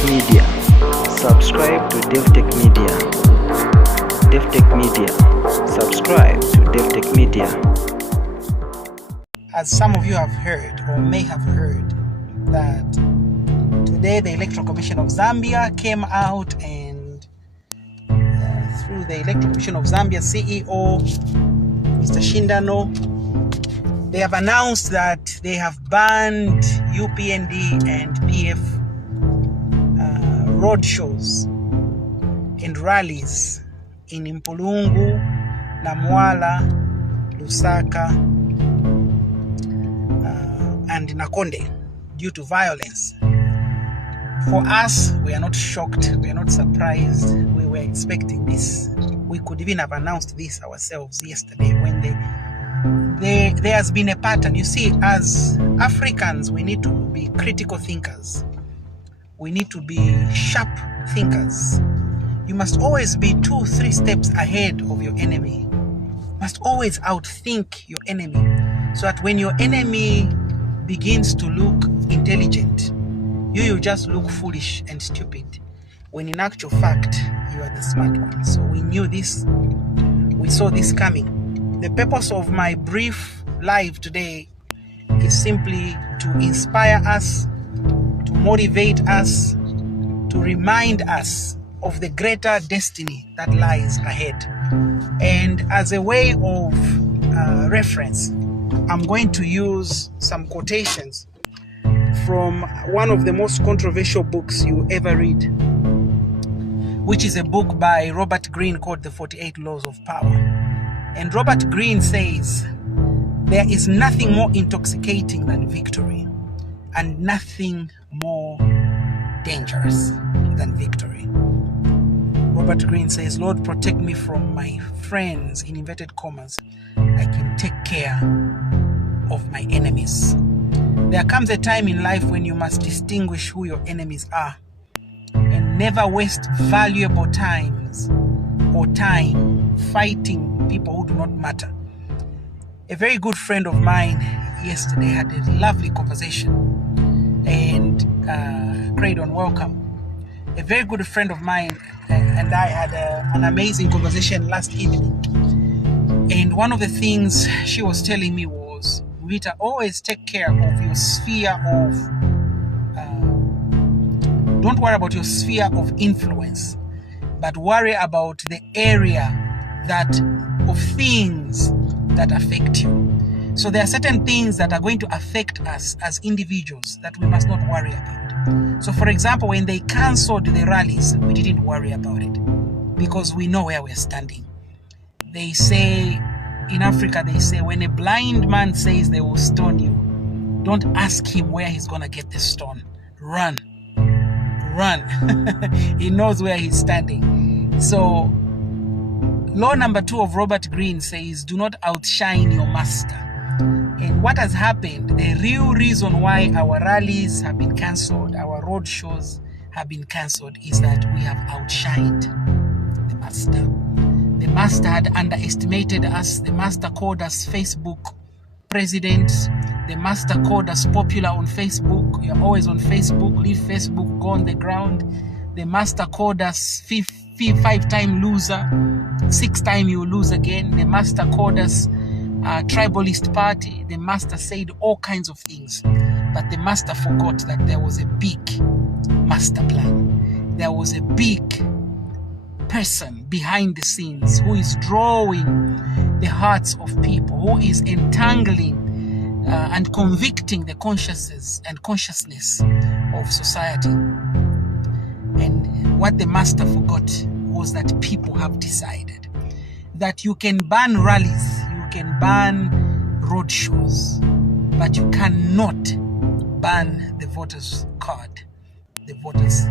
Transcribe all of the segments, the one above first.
Davi-tech-media. Subscribe to Davi-tech-media. Davi-tech-media. Subscribe to Davi-tech-media. As some of you have heard or may have heard, that today the Electoral Commission of Zambia came out and through the Electoral Commission of Zambia CEO, Mr. Shindano, they have announced that they have banned UPND and PF roadshows and rallies in Mpulungu, Namwala, Lusaka, and Nakonde due to violence. For us, we are not shocked, we are not surprised, we were expecting this. We could even have announced this ourselves yesterday when there has been a pattern. You see, as Africans, we need to be critical thinkers. We need to be sharp thinkers. You must always be 2-3 steps ahead of your enemy. You must always outthink your enemy, so that when your enemy begins to look intelligent, you just look foolish and stupid, when in actual fact you are the smart one. So we knew this, we saw this coming. The purpose of my brief live today is simply to inspire us, to motivate us, to remind us of the greater destiny that lies ahead. And as a way of reference, I'm going to use some quotations from one of the most controversial books you ever read, which is a book by Robert Greene called The 48 Laws of Power. And Robert Greene says, there is nothing more intoxicating than victory, and nothing more dangerous than victory. Robert Greene says, Lord, protect me from my friends, in inverted commas. I can take care of my enemies. There comes a time in life when you must distinguish who your enemies are, and never waste valuable times or time fighting people who do not matter. A very good friend of mine yesterday had a lovely conversation, and Craydon, welcome. A very good friend of mine and I had an amazing conversation last evening. And one of the things she was telling me was, Rita, always take care of your sphere of, don't worry about your sphere of influence, but worry about the area of things that affect you. So there are certain things that are going to affect us as individuals that we must not worry about. So for example, when they cancelled the rallies, we didn't worry about it because we know where we're standing. They say, in Africa, they say, when a blind man says they will stone you, don't ask him where he's going to get the stone. Run. He knows where he's standing. So law number 2 of Robert Greene says, do not outshine your master. And what has happened, the real reason why our rallies have been cancelled, our road shows have been cancelled, is that we have outshined the master. The master had underestimated us. The master called us Facebook presidents. The master called us popular on Facebook. You're always on Facebook, leave Facebook, go on the ground. The master called us 5-time loser, 6-time you lose again. The master called us tribalist party. The master said all kinds of things, but the master forgot that there was a big master plan. There was a big person behind the scenes who is drawing the hearts of people, who is entangling and convicting the consciousness of society. And what the master forgot was that people have decided that you can ban rallies, you can ban roadshows, but you cannot ban the voters' card, the voters'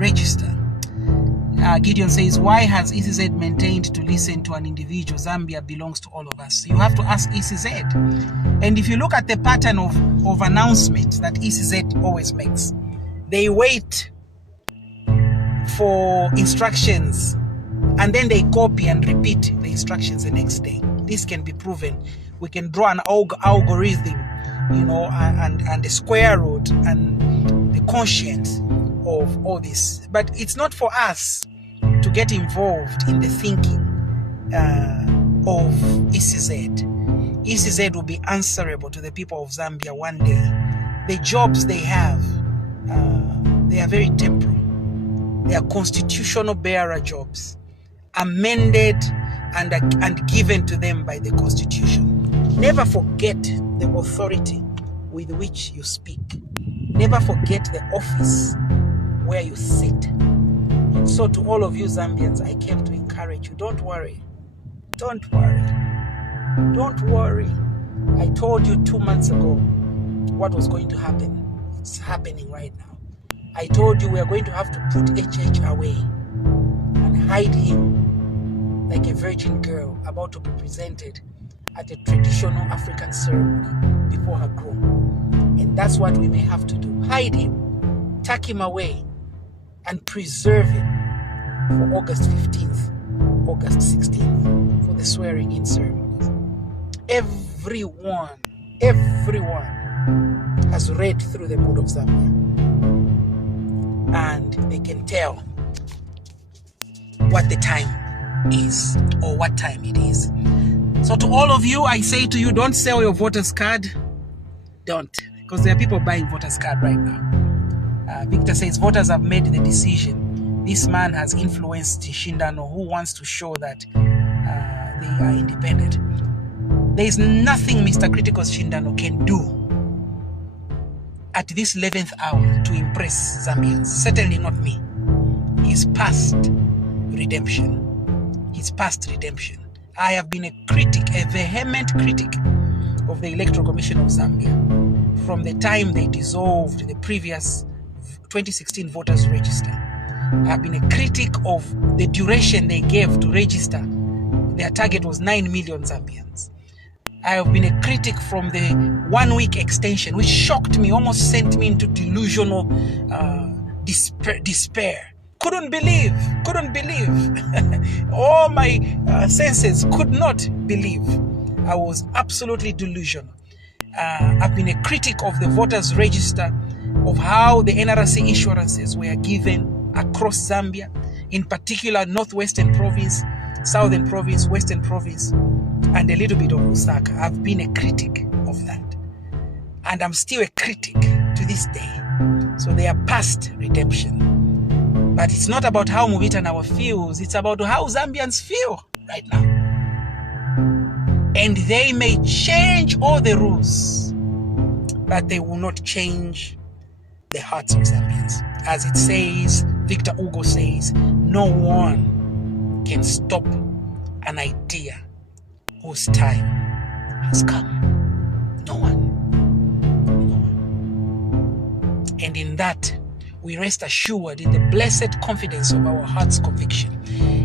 register. Gideon says, why has ECZ maintained to listen to an individual? Zambia belongs to all of us. You have to ask ECZ. And if you look at the pattern of announcement that ECZ always makes, they wait for instructions and then they copy and repeat the instructions the next day. This can be proven. We can draw an algorithm, and a square root and the conscience of all this. But it's not for us to get involved in the thinking of ECZ. ECZ will be answerable to the people of Zambia one day. The jobs they have, they are very temporal. They are constitutional bearer jobs, amended and given to them by the Constitution. Never forget the authority with which you speak. Never forget the office where you sit. And so to all of you Zambians, I came to encourage you. Don't worry. Don't worry. Don't worry. I told you 2 months ago what was going to happen. It's happening right now. I told you we are going to have to put HH away and hide him like a virgin girl about to be presented at a traditional African ceremony before her groom. And that's what we may have to do. Hide him, tuck him away, and preserve him for August 15th, August 16th, for the swearing-in ceremonies. Everyone has read through the mood of Zambia, and they can tell what the time is or what time it is. So to all of you, I say to you, don't sell your voter's card. Don't, because there are people buying voter's card right now. Victor says voters have made the decision. This man has influenced Shindano, who wants to show that they are independent. There is nothing Mr. Critical Shindano can do at this 11th hour to impress Zambians. Certainly not me. He's past redemption. He's past redemption. I have been a critic, a vehement critic of the Electoral Commission of Zambia from the time they dissolved the previous 2016 voters register. I have been a critic of the duration they gave to register. Their target was 9 million Zambians. I have been a critic from the 1 week extension, which shocked me, almost sent me into delusional despair. Couldn't believe. All my senses could not believe. I was absolutely delusional. I've been a critic of the voters register, of how the NRC insurances were given across Zambia, in particular Northwestern Province, Southern Province, Western Province, and a little bit of Lusaka. I've been a critic of that. And I'm still a critic to this day. So they are past redemption. But it's not about how Mubita now feels, it's about how Zambians feel right now. And they may change all the rules, but they will not change the hearts of Zambians. As it says, Victor Hugo says, no one can stop an idea whose time has come. No one. And in that, we rest assured in the blessed confidence of our heart's conviction,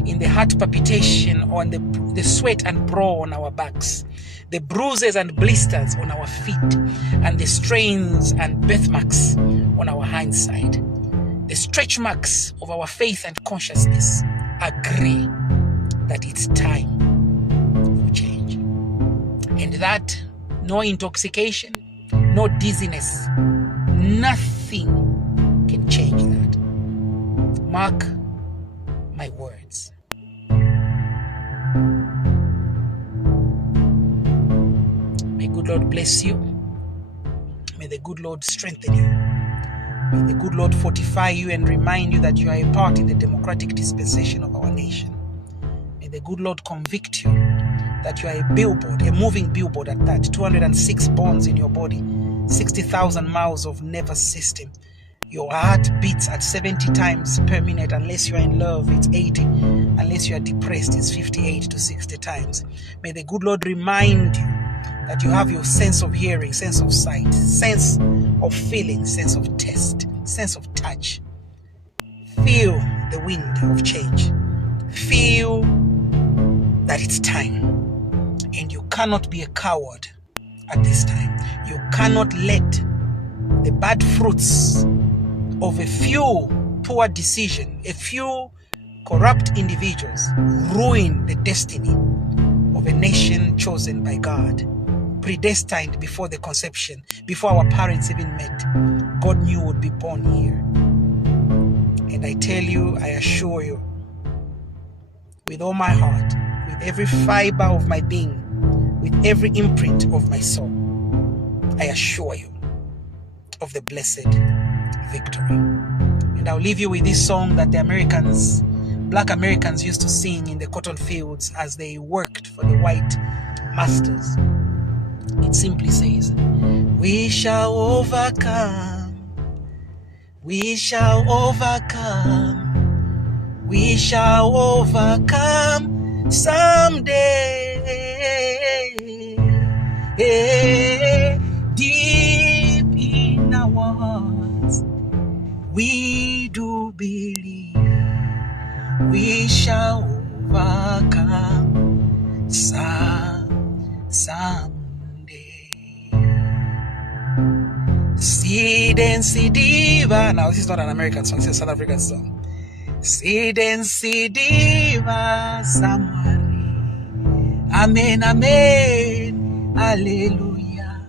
in the heart palpitation on the sweat and brow on our backs, the bruises and blisters on our feet, and the strains and birthmarks on our hindside. The stretch marks of our faith and consciousness agree that it's time for change. And that no intoxication, no dizziness, nothing can change that. Mark my words. May good Lord bless you. May the good Lord strengthen you. May the good Lord fortify you and remind you that you are a part in the democratic dispensation of our nation. May the good Lord convict you that you are a billboard, a moving billboard at that, 206 bones in your body, 60,000 miles of nervous system. Your heart beats at 70 times per minute. Unless you are in love, it's 80. Unless you are depressed, it's 58 to 60 times. May the good Lord remind you that you have your sense of hearing, sense of sight, sense of feeling, sense of taste, sense of touch. Feel the wind of change. Feel that it's time. And you cannot be a coward at this time. You cannot let the bad fruits of a few poor decisions, a few corrupt individuals ruin the destiny of a nation chosen by God, predestined before the conception, before our parents even met. God knew would be born here. And I tell you, I assure you, with all my heart, with every fiber of my being, with every imprint of my soul, I assure you of the blessed victory. And I'll leave you with this song that the Black Americans used to sing in the cotton fields as they worked for the white masters. It simply says, we shall overcome, we shall overcome, we shall overcome someday. Deep in our hearts, we do believe we shall overcome someday. Seed and Sidiva. Now, this is not an American song, it's a South African song. Seed and Sidiva Samari. Amen, amen, hallelujah.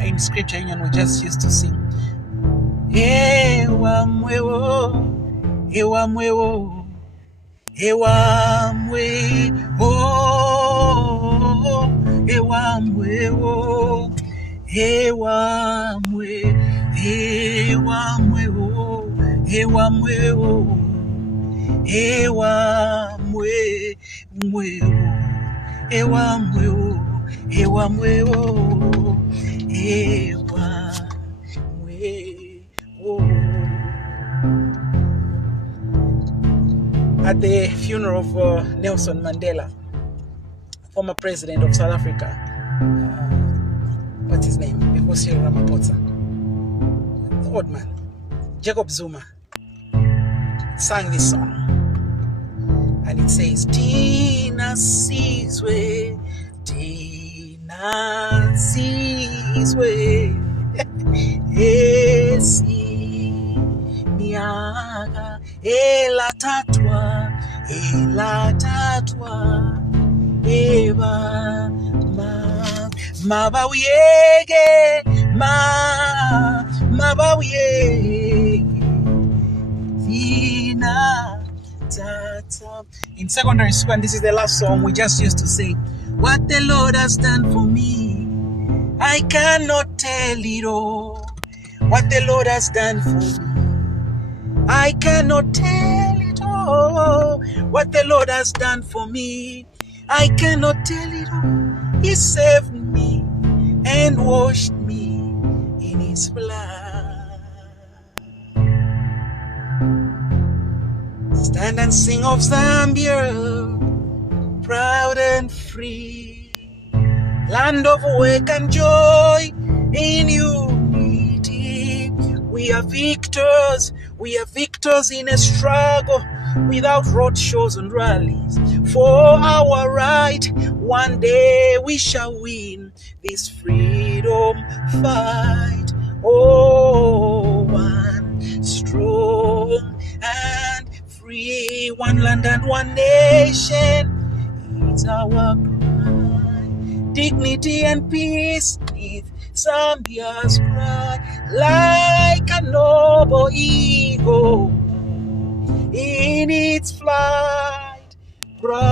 In scripture union, we just used to sing. Ewa mwewo, ewa mwewo, ewa mwewo, ewa mwewo, ewa mwewo, ewa mwewo, ewa mwewo, ewa mwewo, ewa mwewo, ewa mwewo, ewa. At the funeral of Nelson Mandela, former president of South Africa, what's his name? Before Cyril Ramaphosa, the old man, Jacob Zuma, sang this song, and it says, Tina Sizwe, Tina Sizwe. Esi miaka elatatwa eba mabawiyege mabawiyege Tina tata. In secondary school, and this is the last song we just used to sing, what the Lord has done for me, I cannot tell it all. What the Lord has done for me, I cannot tell it all. What the Lord has done for me, I cannot tell it all. He saved me and washed me in His blood. Stand and sing of Zambia, proud and free, land of work and joy in unity. We are victors in a struggle without roadshows and rallies. For our right, one day we shall win this freedom fight. Oh, one strong and free, one land and one nation, it's our pride. Dignity and peace is Zambia's pride, like a noble eagle in its flight. Brothers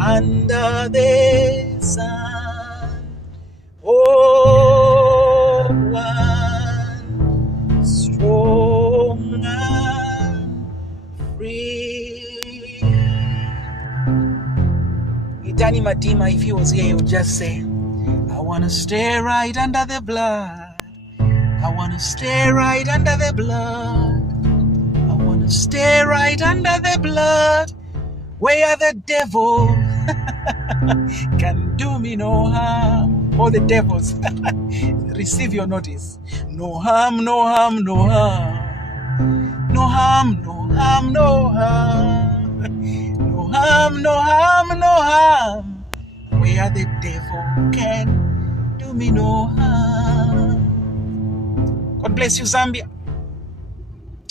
under the sun, oh, one strong and free. Itani Madima, if he was here, he would just say, I want to stay right under the blood. I want to stay right under the blood. I want to stay right under the blood, where the devil can do me no harm. All the devils, receive your notice. No harm, no harm, no harm. No harm, no harm, no harm. No harm, no harm, no harm, where the devil can do me no harm. God bless you, Zambia.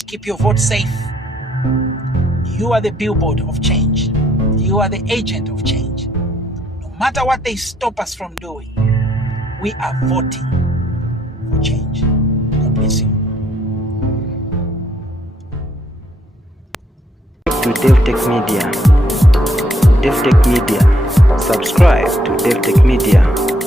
Keep your vote safe. You are the billboard of change. You are the agent of change. No matter what they stop us from doing, we are voting. for change. God bless you. To Davi-tech-media. Davi-tech-media. Subscribe to Davi-tech-media.